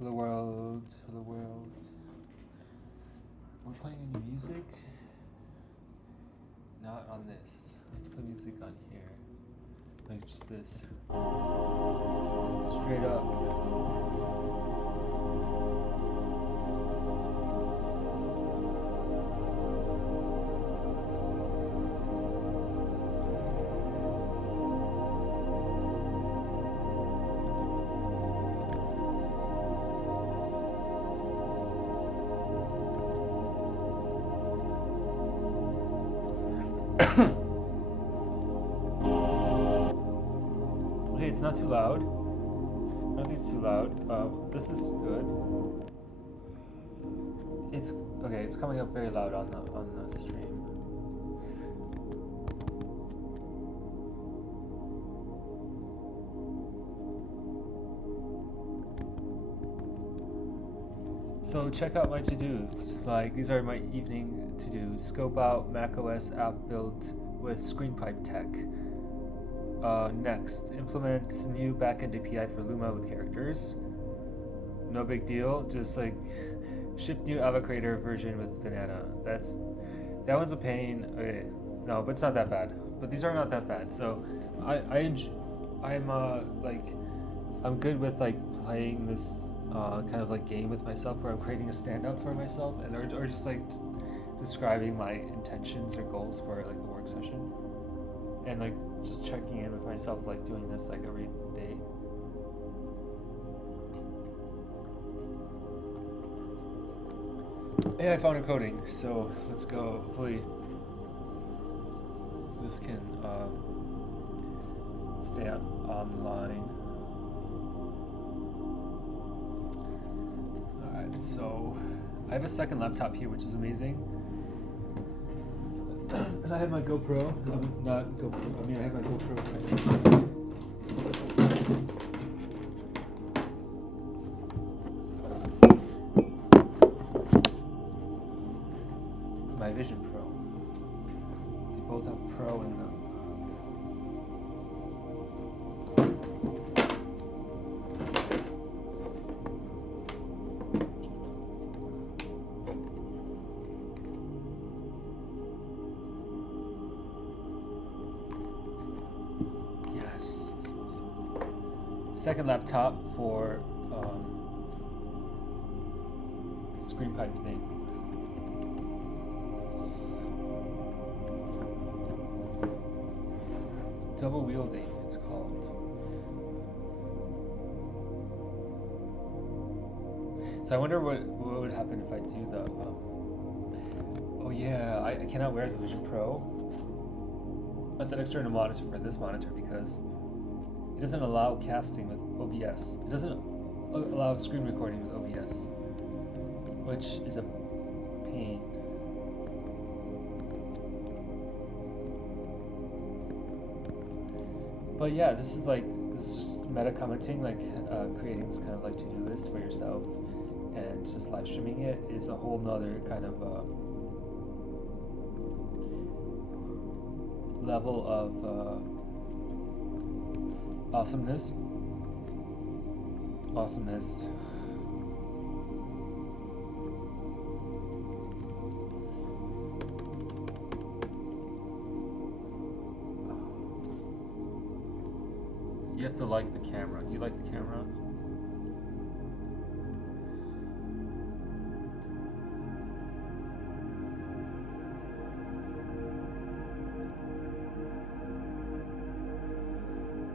Hello world, hello world. We're playing any music? Not on this. Let's play music on here. Like just this. Straight up. Okay, it's not too loud. I don't think it's too loud. This is good. It's okay. It's coming up very loud on the stream. So check out my to-dos. Like these are my evening to-dos. Scope out macOS app build with ScreenPipe tech. Next, implement new backend API for Luma with characters. No big deal. Just like ship new Avocrator version with Banana. That one's a pain. Okay, no, but it's not that bad. But these are not that bad. So I'm good with like playing this kind of like game with myself where I'm creating a stand-up for myself and or just like describing my intentions or goals for like a work session and like just checking in with myself, like doing this like every day. And I found a coding, so let's go. Hopefully this can stay online. Alright, so I have a second laptop here, which is amazing. And I have my GoPro. Not GoPro. I mean, I have my GoPro. My Vision Pro. They both have Pro in them. Second laptop for ScreenPipe thing. Double wielding, it's called. So I wonder what would happen if I do the. Oh yeah, I cannot wear the Vision Pro. That's an external monitor for this monitor because it doesn't allow casting with OBS. It doesn't allow screen recording with OBS, which is a pain. But yeah, this is just meta commenting, like creating this kind of like to-do list for yourself, and just live streaming it is a whole nother kind of level of awesomeness. You have to like the camera. Do you like the camera?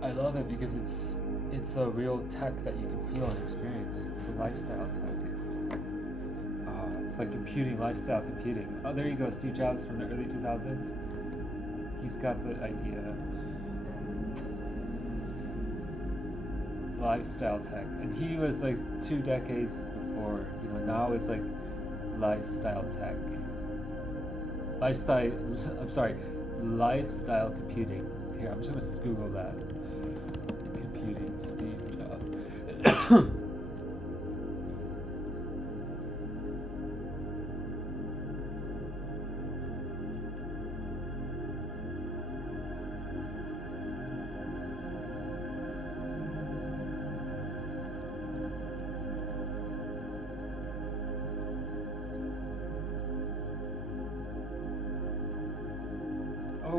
I love it because it's a real tech that you can feel and experience. It's a lifestyle tech. Oh, it's like computing, lifestyle computing. Oh, there you go, Steve Jobs from the early 2000s. He's got the idea. Lifestyle tech. And he was like 2 decades before, now it's like lifestyle tech. Lifestyle computing. Here, I'm just gonna Google that. Computing Steve Jobs.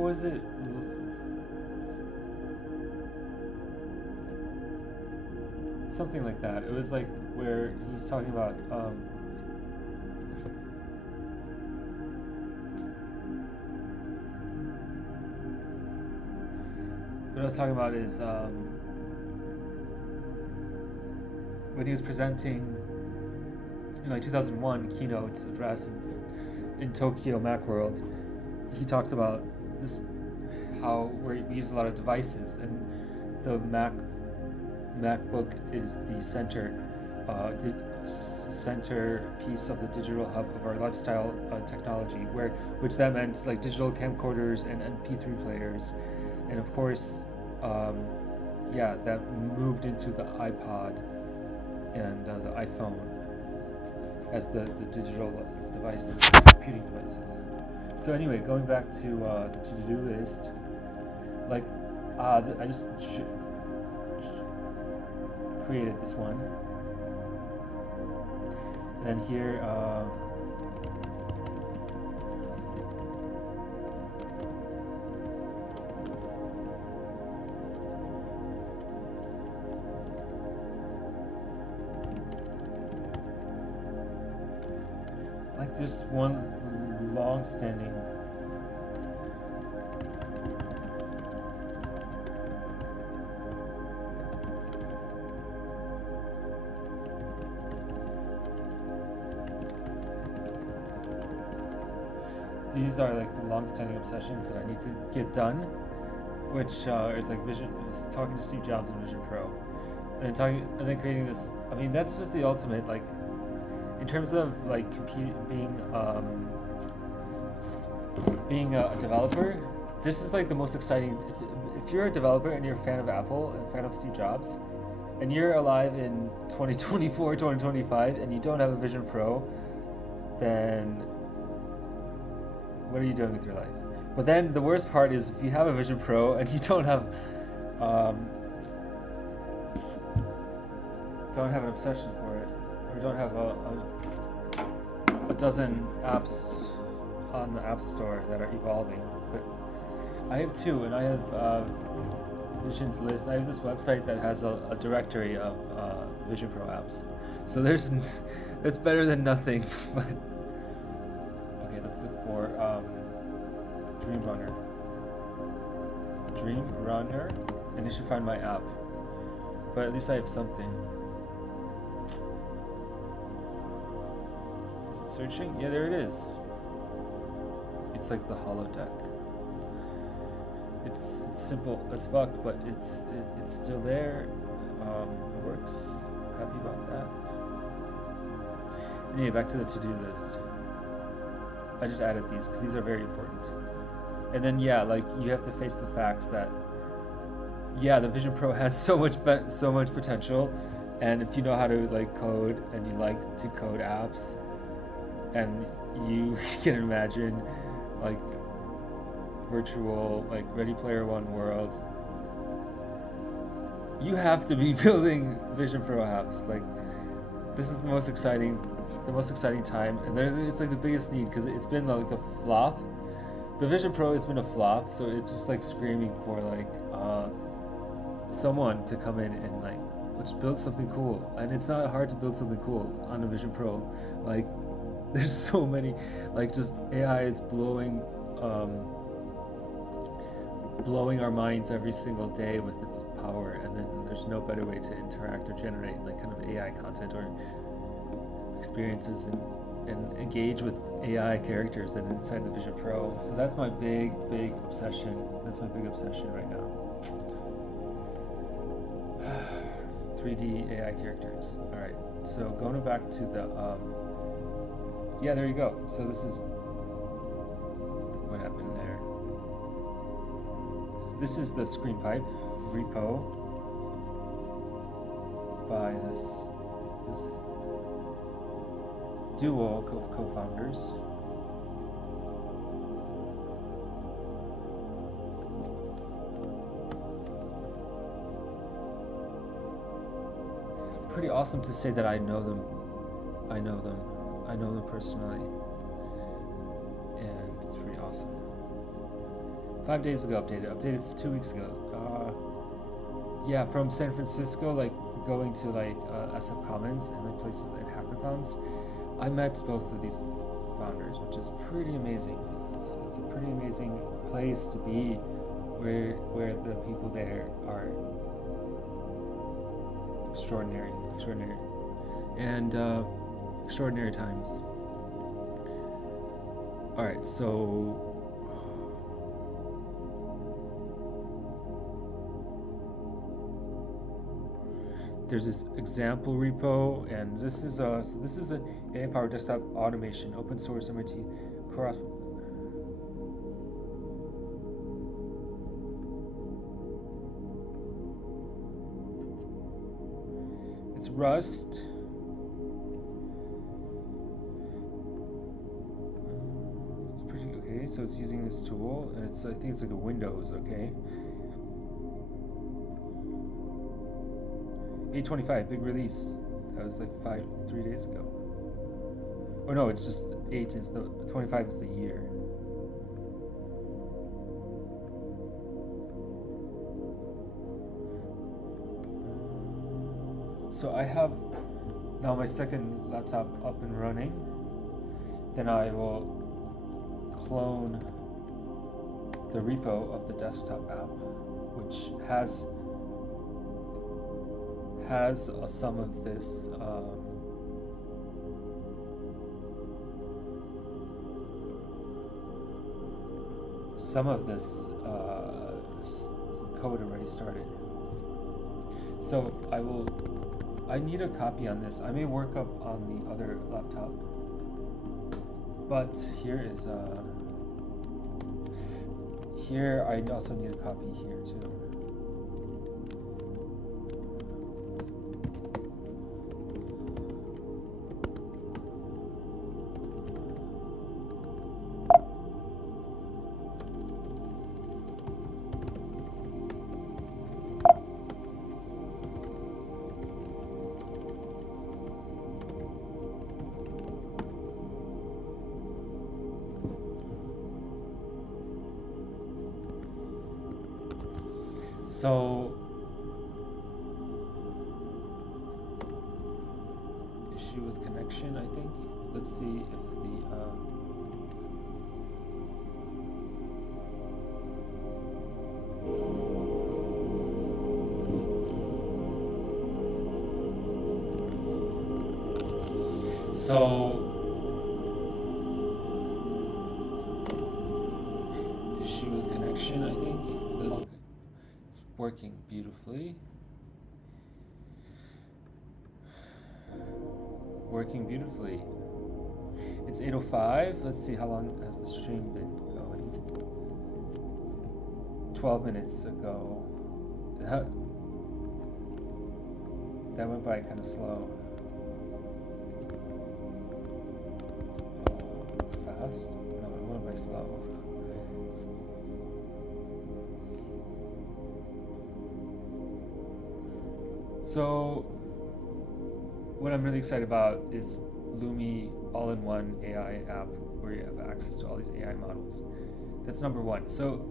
was it? Something like that. It was like where he's talking about what I was talking about is when he was presenting in like 2001 keynote address in Tokyo Macworld, he talks about this how we use a lot of devices, and the MacBook is the center piece of the digital hub of our lifestyle technology, which that meant like digital camcorders and MP3 players, and of course, that moved into the iPod and the iPhone as the digital devices, computing devices. So anyway, going back to the to-do list, like I just created this one, and then here like just one long-standing these are like long-standing obsessions that I need to get done, which is like talking to Steve Jobs in Vision Pro, and then creating this. I mean, that's just the ultimate, like, in terms of like being a developer. This is like the most exciting. If you're a developer and you're a fan of Apple and a fan of Steve Jobs, and you're alive in 2024, 2025, and you don't have a Vision Pro, then what are you doing with your life? But then the worst part is if you have a Vision Pro and you don't have an obsession for it, or don't have a dozen apps on the App Store that are evolving. But I have two, and I have Vision's list. I have this website that has a directory of Vision Pro apps. So that's better than nothing. But okay, let's look for Dream Runner, and it should find my app. But at least I have something. Is it searching? Yeah, there it is. It's like the holodeck. It's simple as fuck, but it's still there. It works. Happy about that. Anyway, back to the to-do list. I just added these because these are very important. And then like you have to face the facts that the Vision Pro has so much potential, and if you know how to like code and you like to code apps, and you can imagine like virtual like Ready Player One worlds, you have to be building Vision Pro apps. Like, this is the most exciting time, and it's like the biggest need because it's been like a flop. The Vision Pro has been a flop, so it's just like screaming for like someone to come in and like, let's build something cool. And it's not hard to build something cool on a Vision Pro. Like, there's so many, like, just AI is blowing our minds every single day with its power, and then there's no better way to interact or generate like kind of AI content or experiences and engage with AI characters than inside the Vision Pro. So that's my big obsession. That's my big obsession right now. 3D AI characters. All right. So going back to the there you go. So this is what happened there. This is the ScreenPipe repo by this duo of co-founders. Pretty awesome to say that I know them personally, and it's pretty awesome. 5 days ago updated 2 weeks ago. Yeah, from San Francisco, like going to like SF Commons and like places and hackathons, I met both of these founders, which is pretty amazing. It's a pretty amazing place to be, where the people there are extraordinary, and extraordinary times. All right, so there's this example repo, and this is an AI-powered desktop automation, open source MIT cross. It's Rust. It's pretty okay. So it's using this tool, and I think it's like a Windows. Okay. 825, big release. That was like 3 days ago. Oh no, it's just 8 is the 25 is the year. So I have now my second laptop up and running. Then I will clone the repo of the desktop app, which has some of this code already started. So I need a copy on this. I may work up on the other laptop, but here I also need a copy here too. So, issue with connection, I think. Let's see if issue with connection, I think. Working beautifully. It's 8:05. Let's see, how long has the stream been going? 12 minutes ago. That went by kind of slow. Fast? No, it went by slow. So, what I'm really excited about is Lumi all-in-one AI app where you have access to all these AI models. That's number one. So,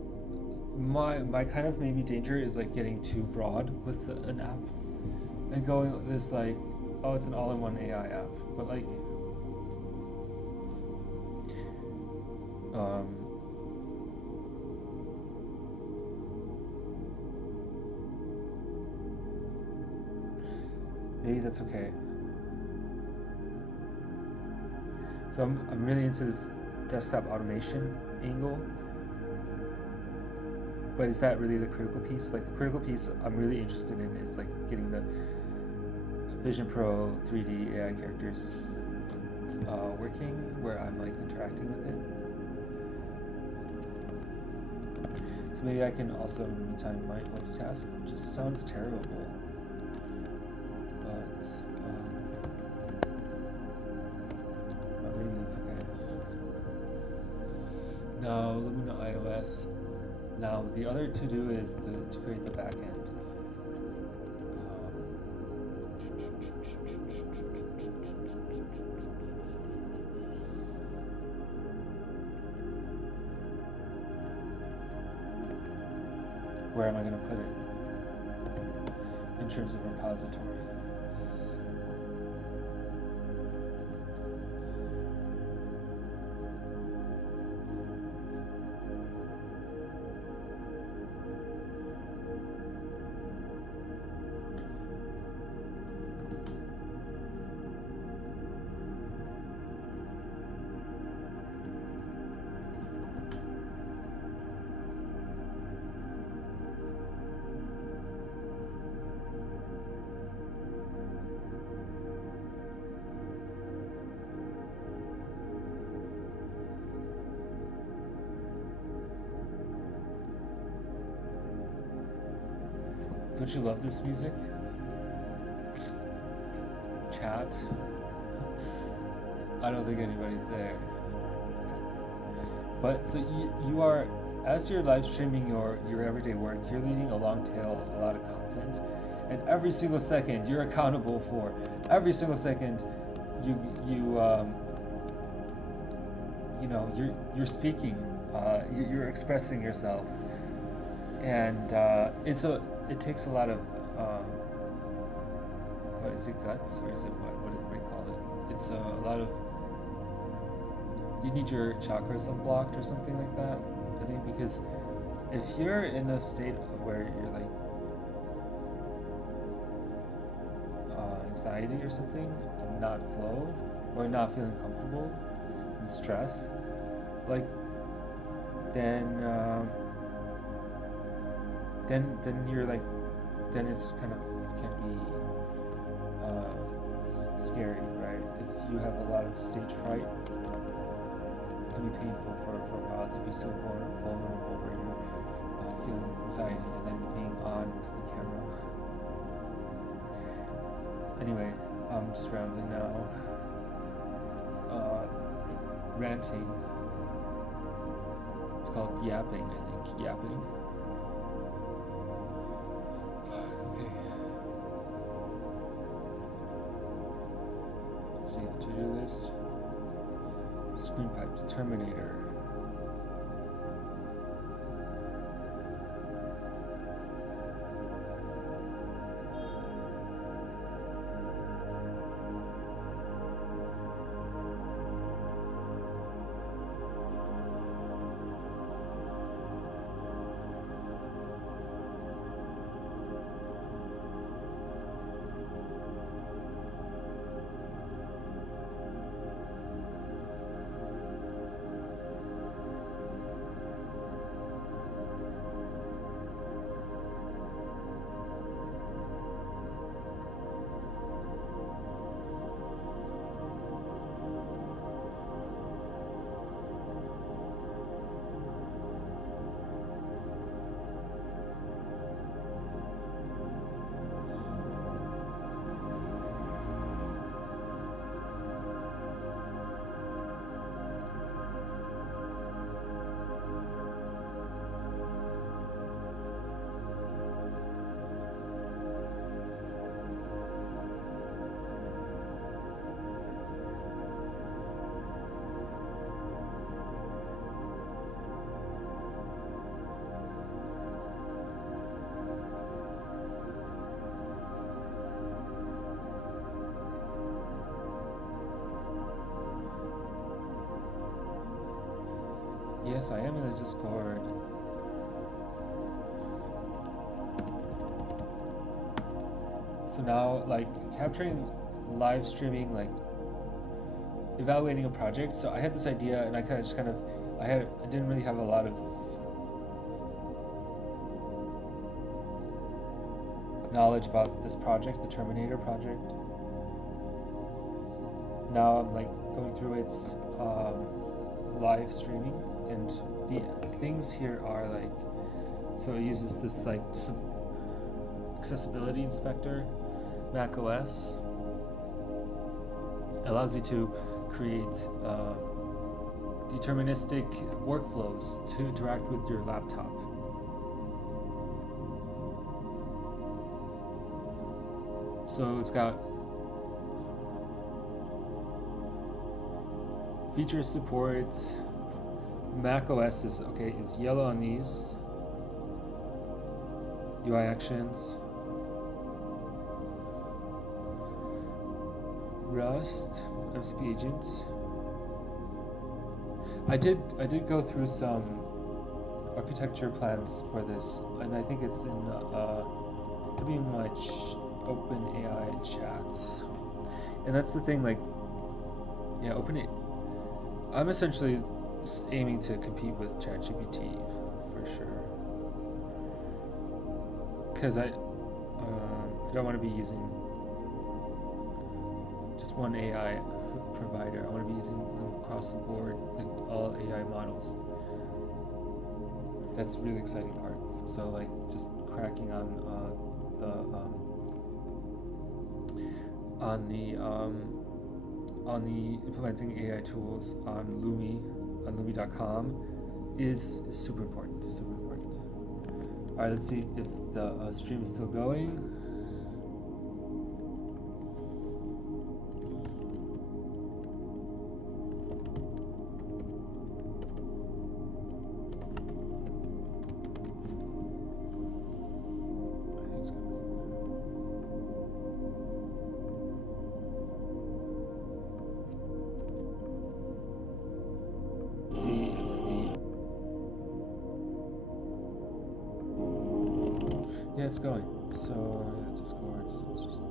my kind of maybe danger is like getting too broad with an app and going this like, oh, it's an all-in-one AI app, but like, maybe that's okay. So I'm really into this desktop automation angle, but is that really the critical piece? Like the critical piece I'm really interested in is like getting the Vision Pro 3D AI characters working, where I'm like interacting with it. So maybe I can also in the meantime multitask, which just sounds terrible. No, Lumina iOS. Now the other to do is to create the backend. Where am I going to put it in terms of repositories? Don't you love this music? Chat? I don't think anybody's there. But so you are, as you're live streaming your everyday work, you're leaving a long tail, a lot of content, and every single second you're accountable for. Every single second, you're speaking, you're expressing yourself, and it takes a lot of what is it, guts, or is it what do you call it? It's a lot of, you need your chakras unblocked or something like that, I think, because if you're in a state where you're like anxiety or something, and not flow, or not feeling comfortable, and stress, like then you're like, then it's kind of can be scary, right? If you have a lot of stage fright, it can be painful for a while to be so vulnerable where you're feeling anxiety and then being on the camera. Anyway, I'm just rambling now. Ranting. It's called yapping, I think. Yapping. Okay. Let's see, the to-do list. Screen pipe determinator. Yes, I am in the Discord. So now, like, capturing live streaming, like, evaluating a project. So I had this idea, and I didn't really have a lot of knowledge about this project, the Terminator project. Now I'm like going through its live streaming, and the things here are like, so it uses this like accessibility inspector, Mac OS. Allows you to create deterministic workflows to interact with your laptop. So it's got feature supports. Mac OS is yellow on these. UI actions, Rust, MCP agents. I did go through some architecture plans for this, and I think it's in pretty much OpenAI chats. And that's the thing, like, yeah, I'm essentially aiming to compete with ChatGPT for sure, because I don't want to be using just one AI provider. I want to be using them across the board, like all AI models. That's the really exciting part. So like just cracking on the implementing AI tools on Lumi.com is super important. Super important. All right, let's see if the stream is still going. Yeah, it's going. So yeah, Discord. It's just.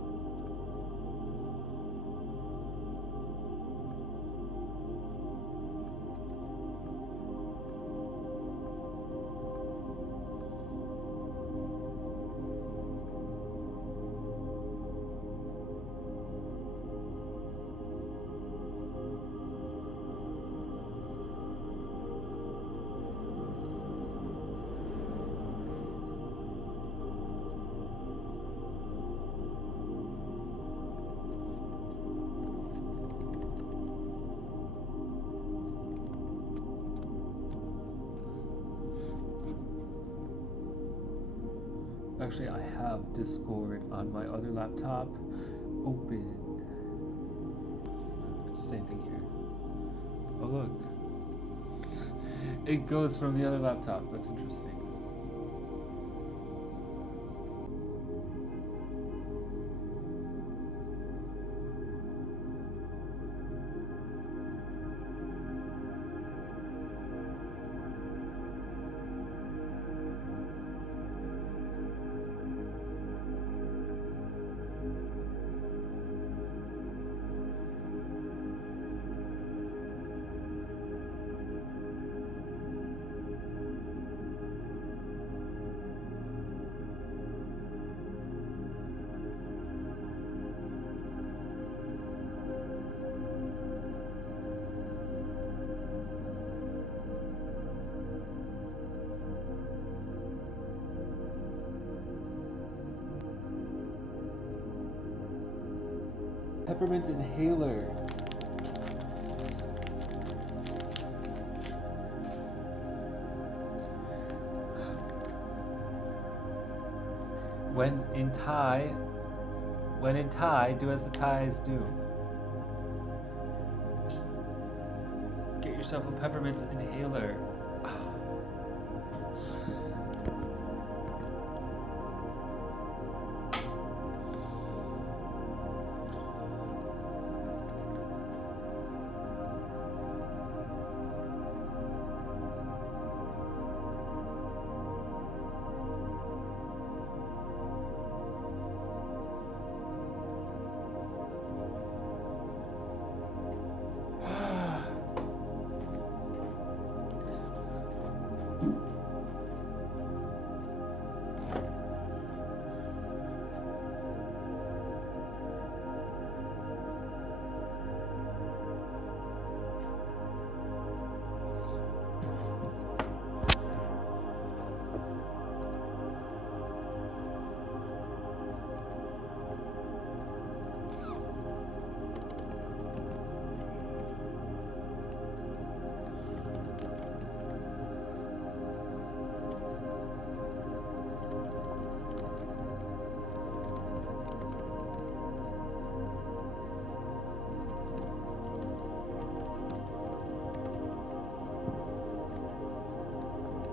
Actually, I have Discord on my other laptop open. It's the same thing here. Oh look. It goes from the other laptop. That's interesting. Peppermint inhaler. When in Thai, do as the Thais do. Get yourself a peppermint inhaler.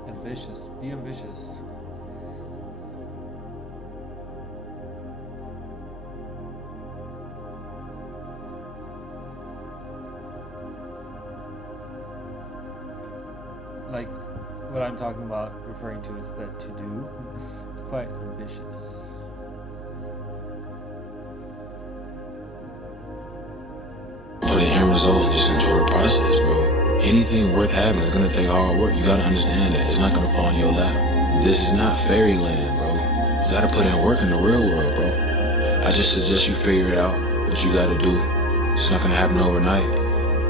Ambitious. Be ambitious. like what I'm talking about, referring to is the to-do. It's quite ambitious. For the end result, just enjoy the process, bro. Anything worth having is gonna take hard work. You gotta understand that. It's not gonna fall in your lap. This is not fairyland, bro. You gotta put in work in the real world, bro. I just suggest you figure it out, what you gotta do. It's not gonna happen overnight,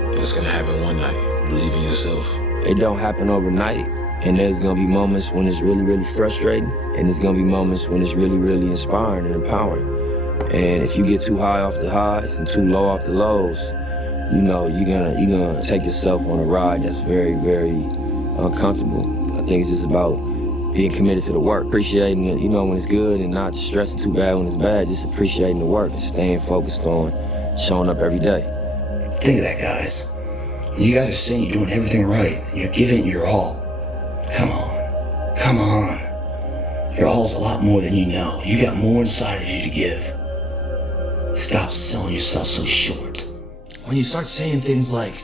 but it's gonna happen one night. Believe in yourself. It don't happen overnight, and there's gonna be moments when it's really, really frustrating, and there's gonna be moments when it's really, really inspiring and empowering. And if you get too high off the highs and too low off the lows, you know, you're gonna take yourself on a ride that's very, very uncomfortable. I think it's just about being committed to the work, appreciating it, you know, when it's good and not stressing too bad when it's bad, just appreciating the work and staying focused on showing up every day. Think of that, guys. You guys are saying you're doing everything right, and you're giving it your all. Come on. Come on. Your all's a lot more than you know. You got more inside of you to give. Stop selling yourself so short. When you start saying things like,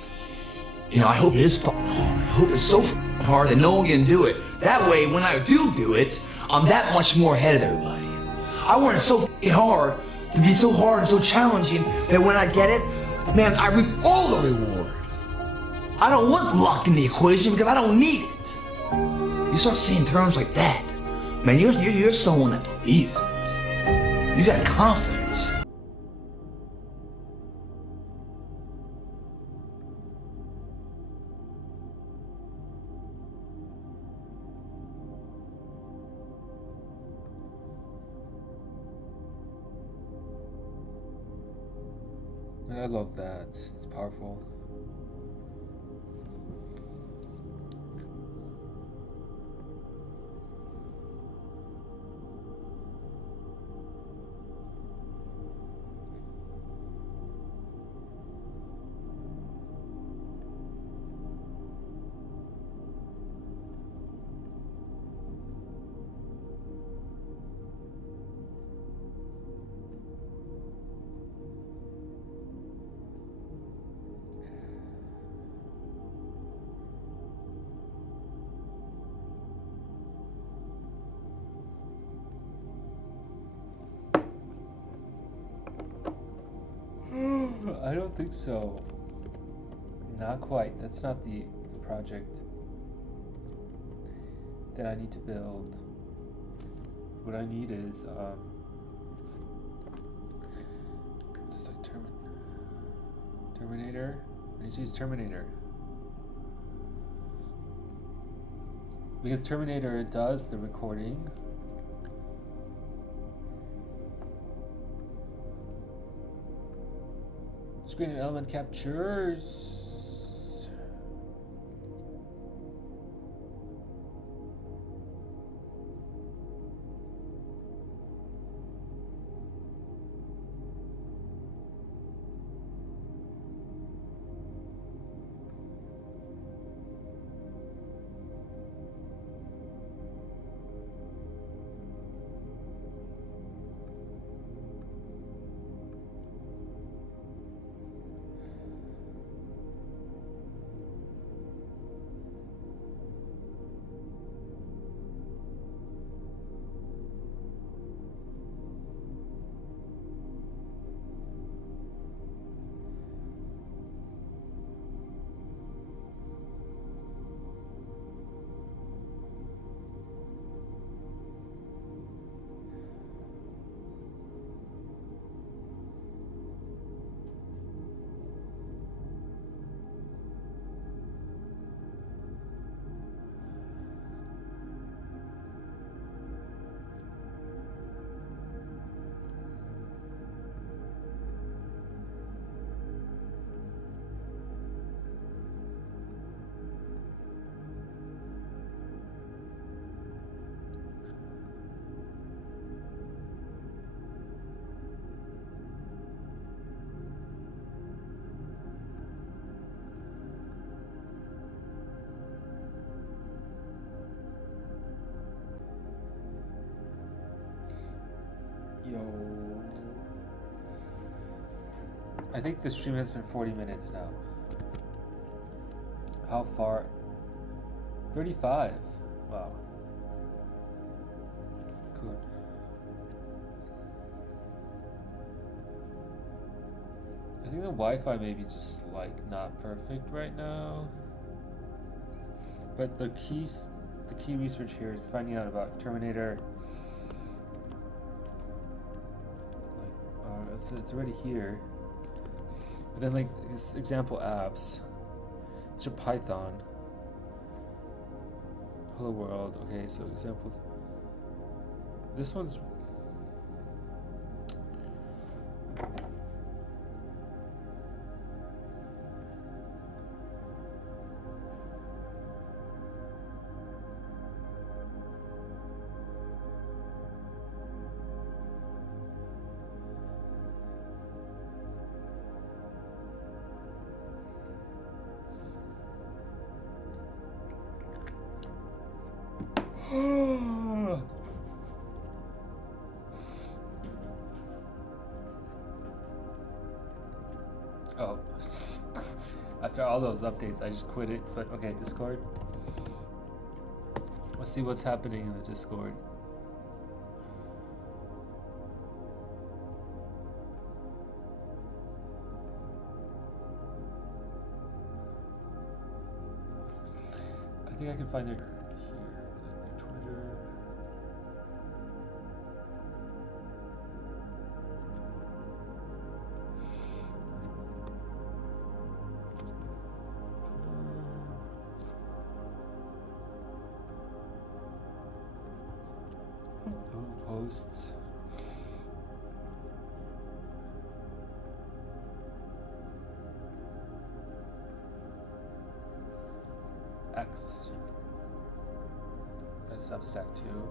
you know, I hope it is hard. I hope it's so hard that no one can do it. That way, when I do it, I'm that much more ahead of everybody. I want it so hard, to be so hard and so challenging, that when I get it, man, I reap all the reward. I don't want luck in the equation because I don't need it. You start saying terms like that, man, you're someone that believes it. You got confidence. I love that. It's powerful. I don't think so. Not quite. That's not the project that I need to build. What I need is just like Terminator. I need to use Terminator. Because Terminator does the recording. Screen and element captures. Yo. I think the stream has been 40 minutes now. How far 35. Wow. Cool. I think the Wi-Fi may be just like not perfect right now. But the key research here is finding out about Terminator. Like, it's already here. But then like example apps. It's a Python. Hello world. Okay, so examples. This one's oh, after all those updates, I just quit it. But okay, Discord. Let's see what's happening in the Discord. I think I can find their here, like their Twitter. Posts. X. That's Substack too.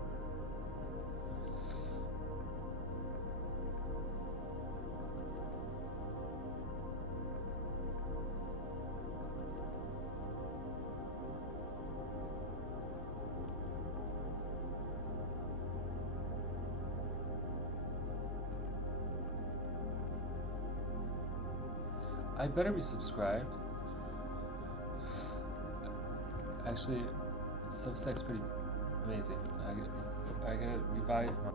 I better be subscribed. Actually, Substack's pretty amazing. I gotta revive my.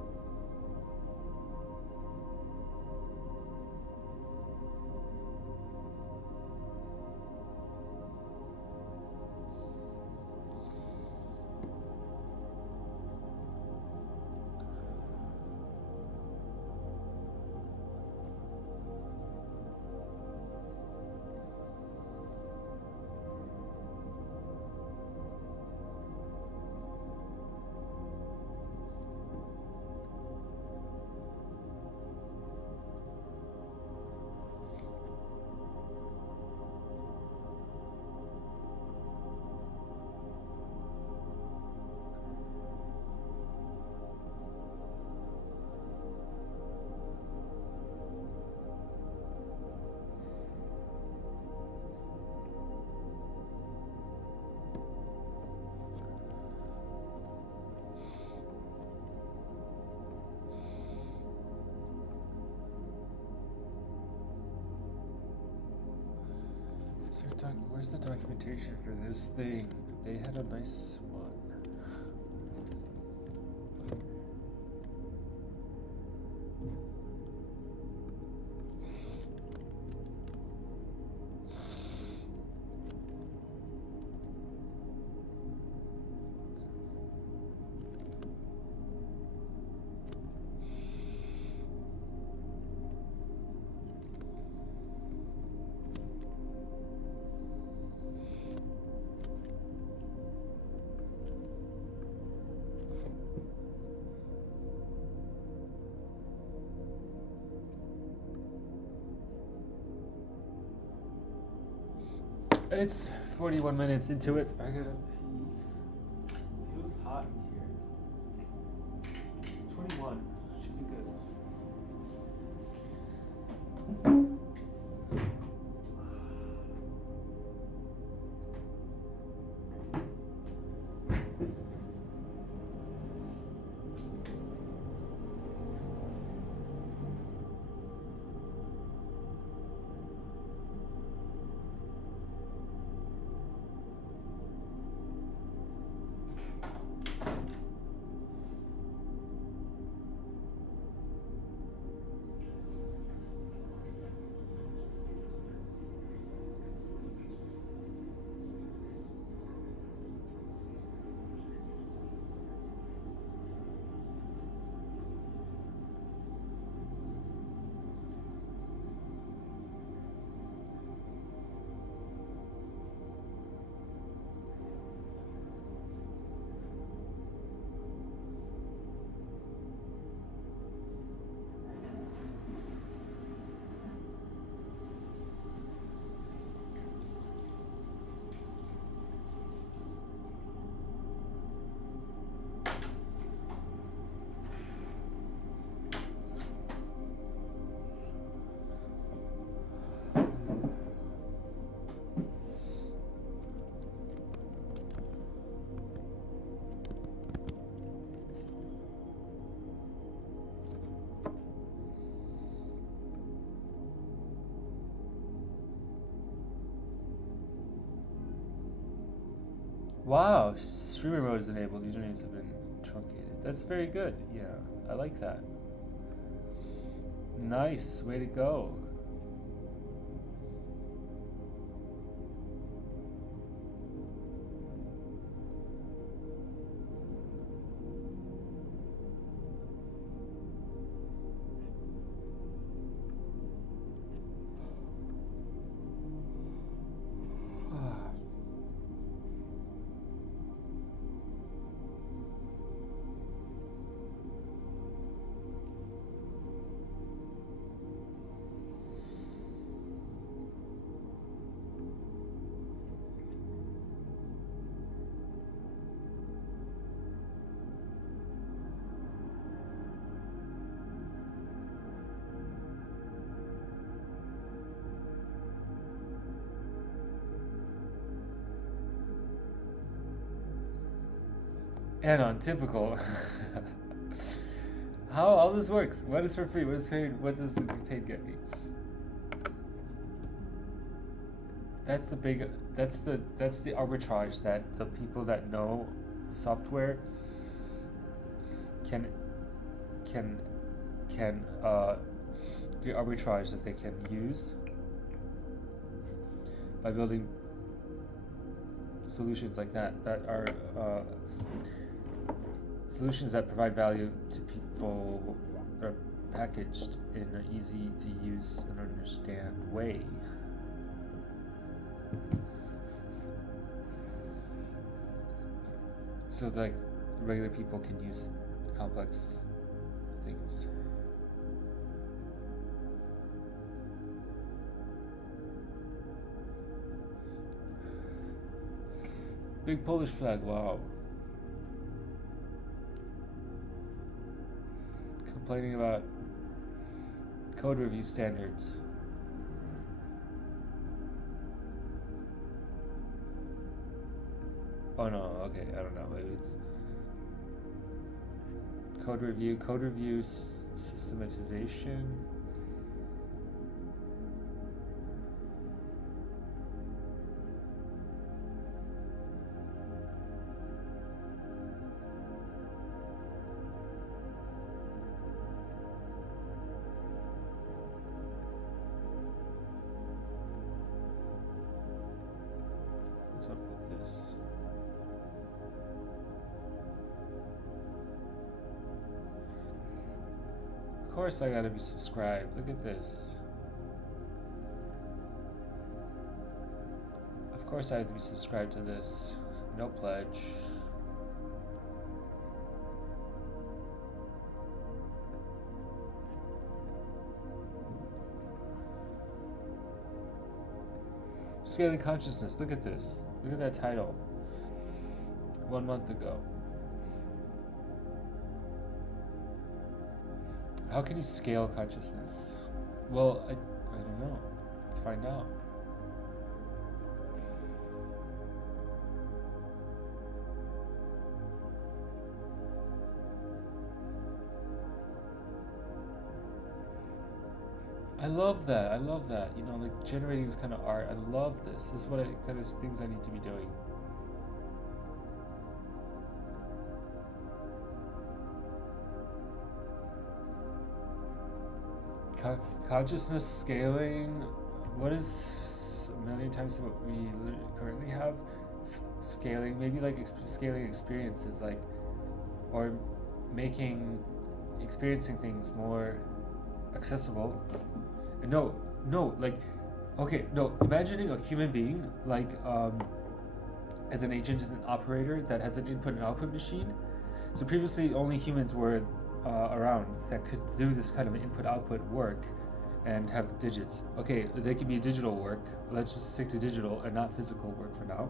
Where's the documentation for this thing? They had a nice one. It's 41 minutes into it. I gotta pee. Feels hot in here. It's 21. Should be good. Wow, streamer mode is enabled. Usernames have been truncated. That's very good. Yeah, I like that. Nice, way to go. Anon, typical. How all this works? What is for free? What is paid? What does the paid get me? That's the big. That's the arbitrage that the people that know the software can the arbitrage that they can use by building solutions like that are solutions that provide value to people that are packaged in an easy to use and understand way. So like regular people can use complex things. Big Polish flag, wow. Complaining about code review standards. Oh no, okay, I don't know, maybe it's code review systematization. What's up with this? Of course I gotta be subscribed. Look at this. Of course I have to be subscribed to this. No pledge. Scaling consciousness. Look at this. Look at that title. 1 month ago. How can you scale consciousness? Well, I don't know. Let's find out. I love that. I love that. You know, like generating this kind of art. I love this. This is what kind of things I need to be doing. Consciousness scaling. What is a million times what we currently have? Scaling, maybe like scaling experiences, like, or making experiencing things more accessible. No, like, okay, no, imagining a human being like as an agent and an operator that has an input and output machine. So previously only humans were around that could do this kind of input-output work and have digits. Okay, they could be digital work. Let's just stick to digital and not physical work for now.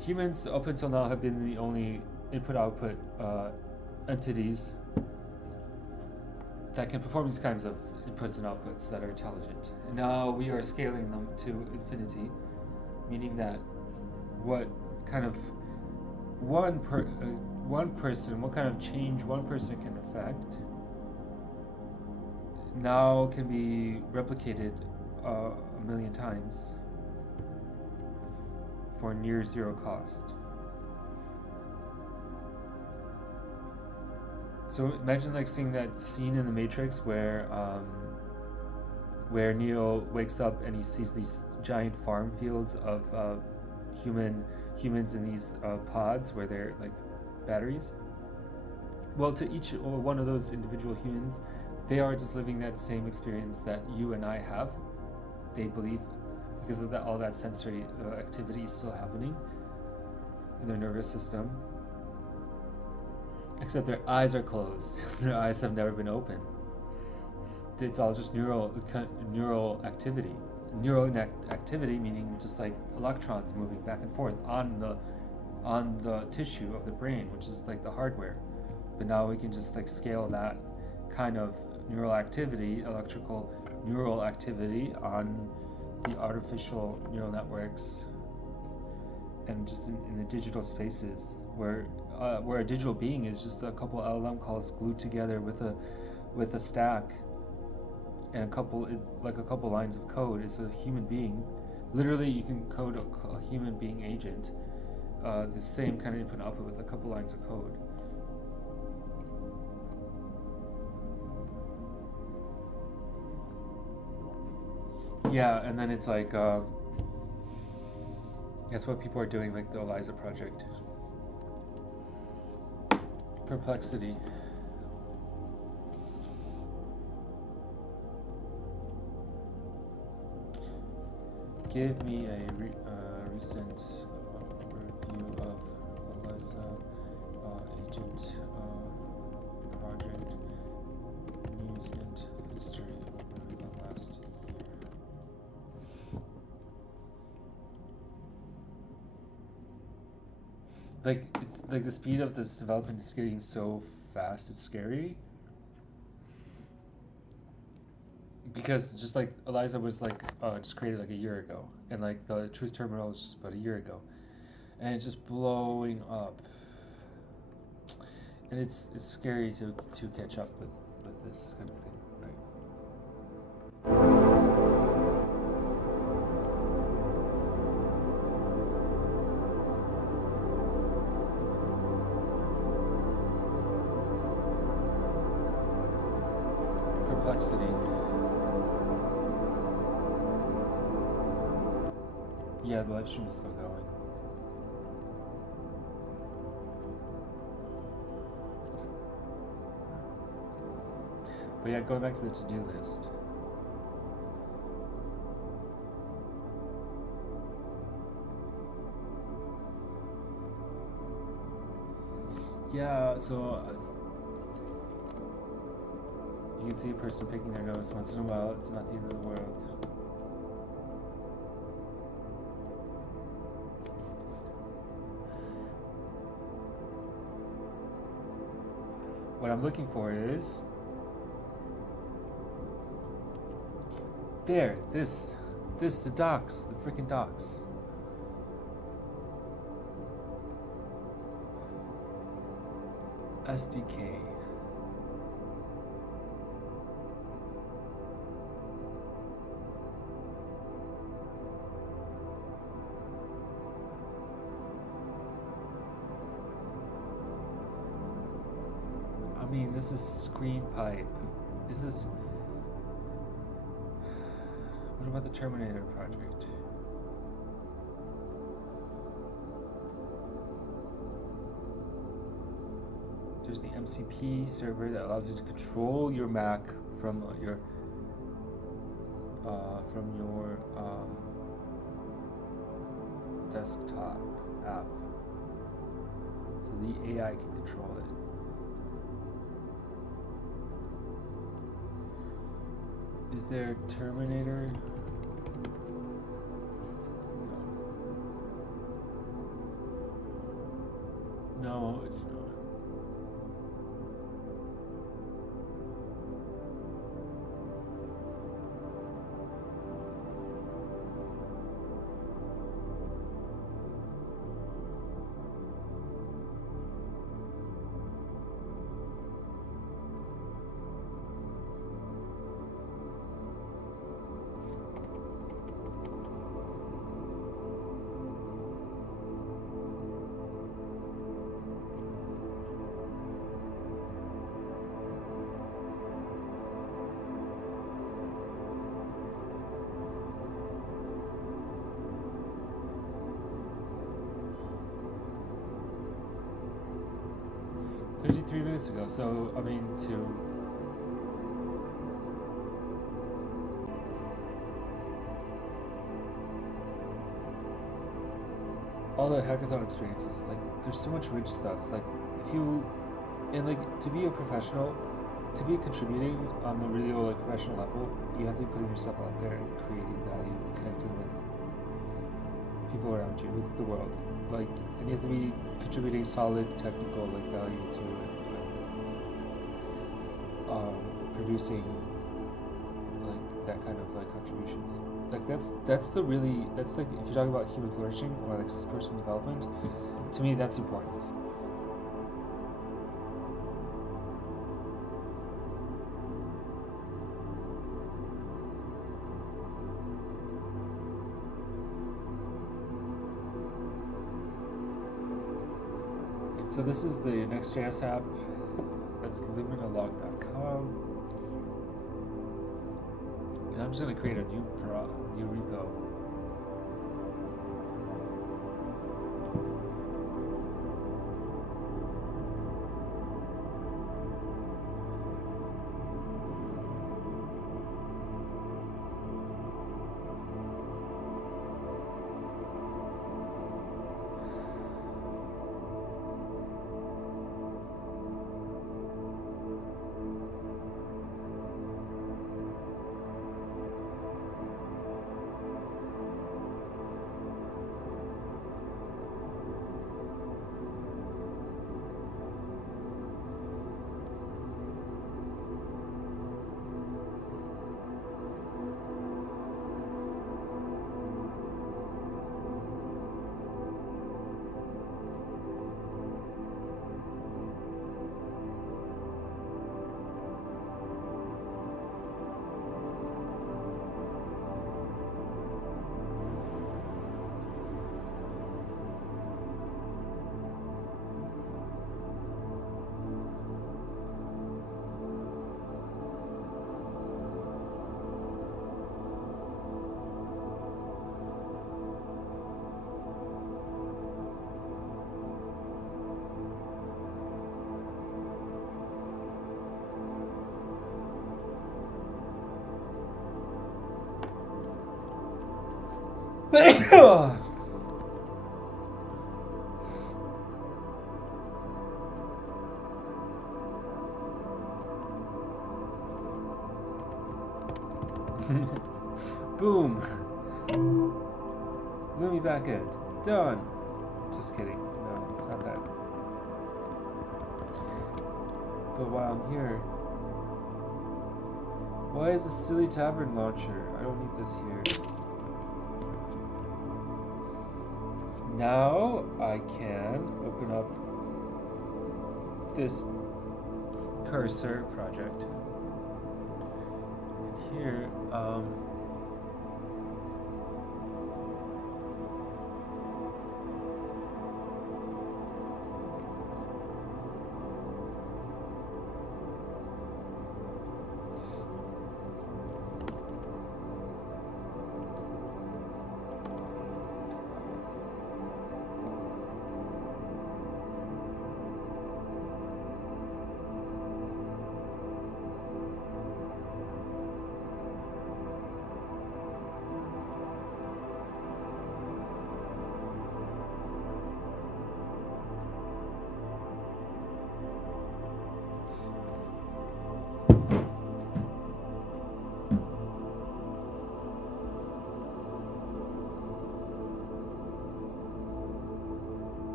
Humans up until now have been the only input-output entities that can perform these kinds of inputs and outputs that are intelligent. And now we are scaling them to infinity, meaning that what kind of one person, what kind of change one person can affect now can be replicated a million times for near zero cost. So imagine like seeing that scene in the Matrix where Neo wakes up and he sees these giant farm fields of humans in these pods where they're like batteries. Well, to each one of those individual humans, they are just living that same experience that you and I have. They believe, because of that, all that sensory activity is still happening in their nervous system. Except their eyes are closed. Their eyes have never been open. It's all just neural activity. Neural activity meaning just like electrons moving back and forth on the tissue of the brain, which is like the hardware. But now we can just like scale that kind of neural activity, electrical neural activity, on the artificial neural networks and just in the digital spaces where a digital being is just a couple LLM calls glued together with a stack and a couple lines of code. It's a human being. Literally, you can code a human being agent, the same kind of input and output with a couple lines of code. Yeah, and then it's like that's what people are doing, like the Eliza project. Perplexity. Give me a recent review of Eliza agent project news and history over the last year. Like, it's like the speed of this development is getting so fast, it's scary. Because just like Eliza was like just created like a year ago, and like the Truth Terminal was just about a year ago, and it's just blowing up, and it's scary to catch up with this kind of thing, right? Perplexity. Yeah, the live stream is still going. But yeah, going back to the to-do list. Yeah, so you can see a person picking their nose once in a while. It's not the end of the world. What I'm looking for is there, this, the docs, the freaking docs. SDK. I mean, this is ScreenPipe. This is... What about the Terminator project? There's the MCP server that allows you to control your Mac from your desktop app. So the AI can control it. Is there Terminator? No, it's not. minutes ago. So I mean to. All the hackathon experiences, like there's so much rich stuff. Like if you, and like to be a professional, to be contributing on a really like professional level, you have to be putting yourself out there and creating value, connecting with people around you, with the world. Like, and you have to be contributing solid technical like value to it. Producing like that kind of like contributions. Like that's like if you're talking about human flourishing or like personal development, to me that's important. So this is the Next.js app. That's luminalog.com. And I'm just going to create a new repo. Boom. Lumi backend. Done. Just kidding. No, it's not that. But while I'm here, why is a silly tavern launcher? I don't need this here. Now I can open up this cursor project. And here,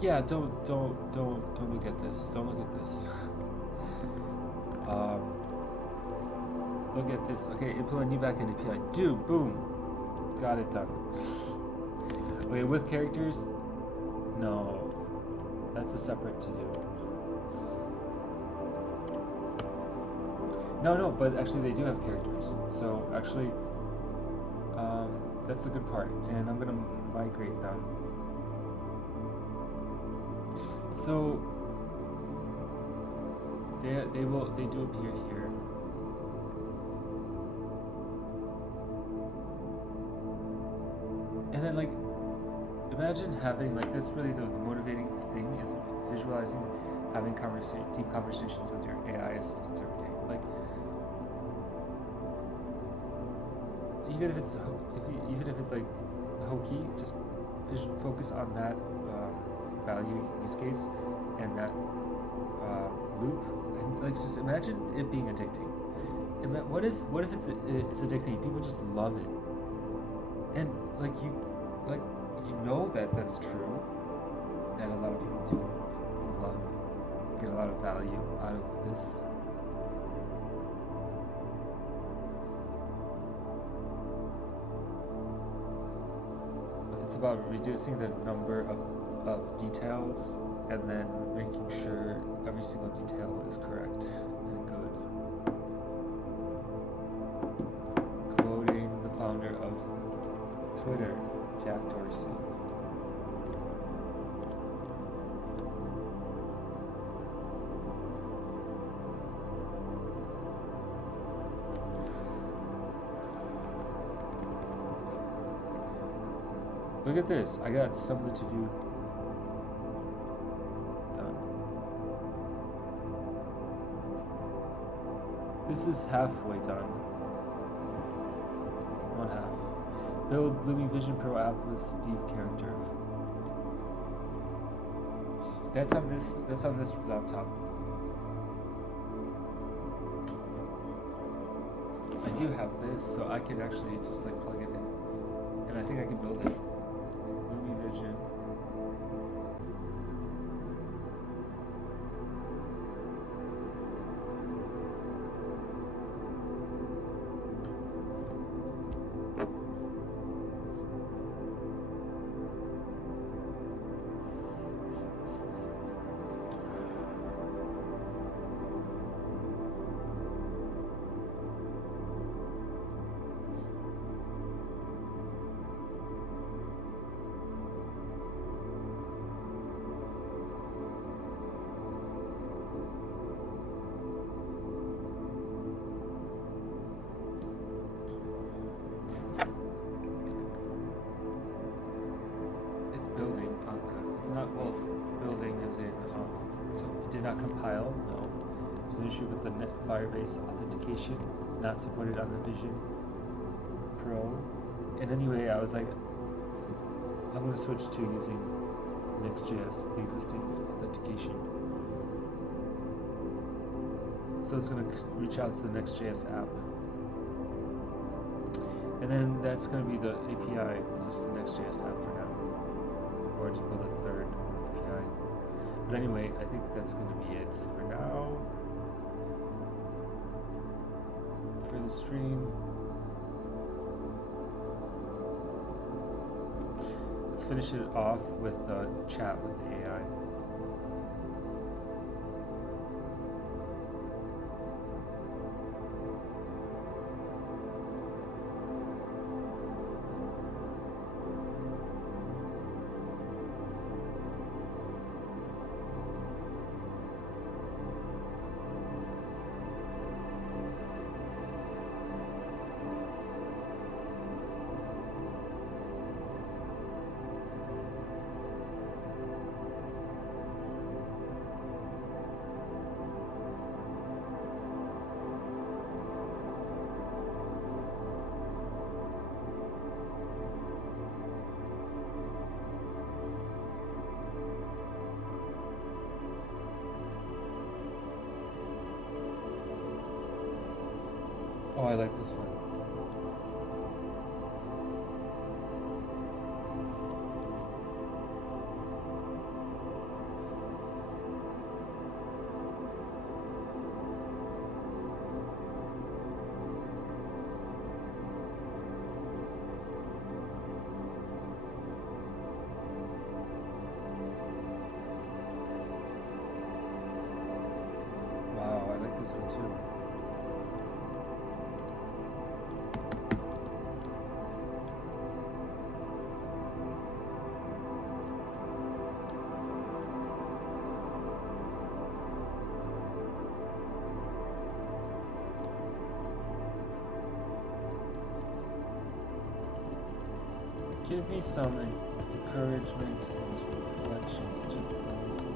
yeah, don't look at this. Don't look at this. Look at this. Okay, implement new backend API. Do boom. Got it done. Okay, with characters? No. That's a separate to do. No, but actually they do have characters. So actually, that's a good part. And I'm gonna migrate them. So They do appear here. And then like, imagine having like, that's really the motivating thing is visualizing having deep conversations with your AI assistants every day. Like, even if it's like hokey, just focus on that value use case and that loop, and like just imagine it being addicting. What if it's addicting? People just love it, and like you know that's true. That a lot of people do love, get a lot of value out of this. It's about reducing the number of details and then making sure every single detail is correct and good. Quoting the founder of Twitter, Jack Dorsey. Look at this. I got something to do. Done. This is halfway done. One half. Build Blooming Vision Pro app with Steve character. That's on this laptop. I do have this, so I can actually just like plug it in. And I think I can build it. Vision. Compile, no. There's an issue with the net Firebase authentication, not supported on the Vision Pro. And anyway, I was like, I'm going to switch to using Next.js, the existing authentication. So it's going to reach out to the Next.js app. And then that's going to be the API, it's just the Next.js app for now. Or just build a third API. But anyway, I think that's going to be it for now. For the stream. Let's finish it off with a chat with the AI. Oh, I like this one. Wow, I like this one too. Give me some encouragement and reflections to close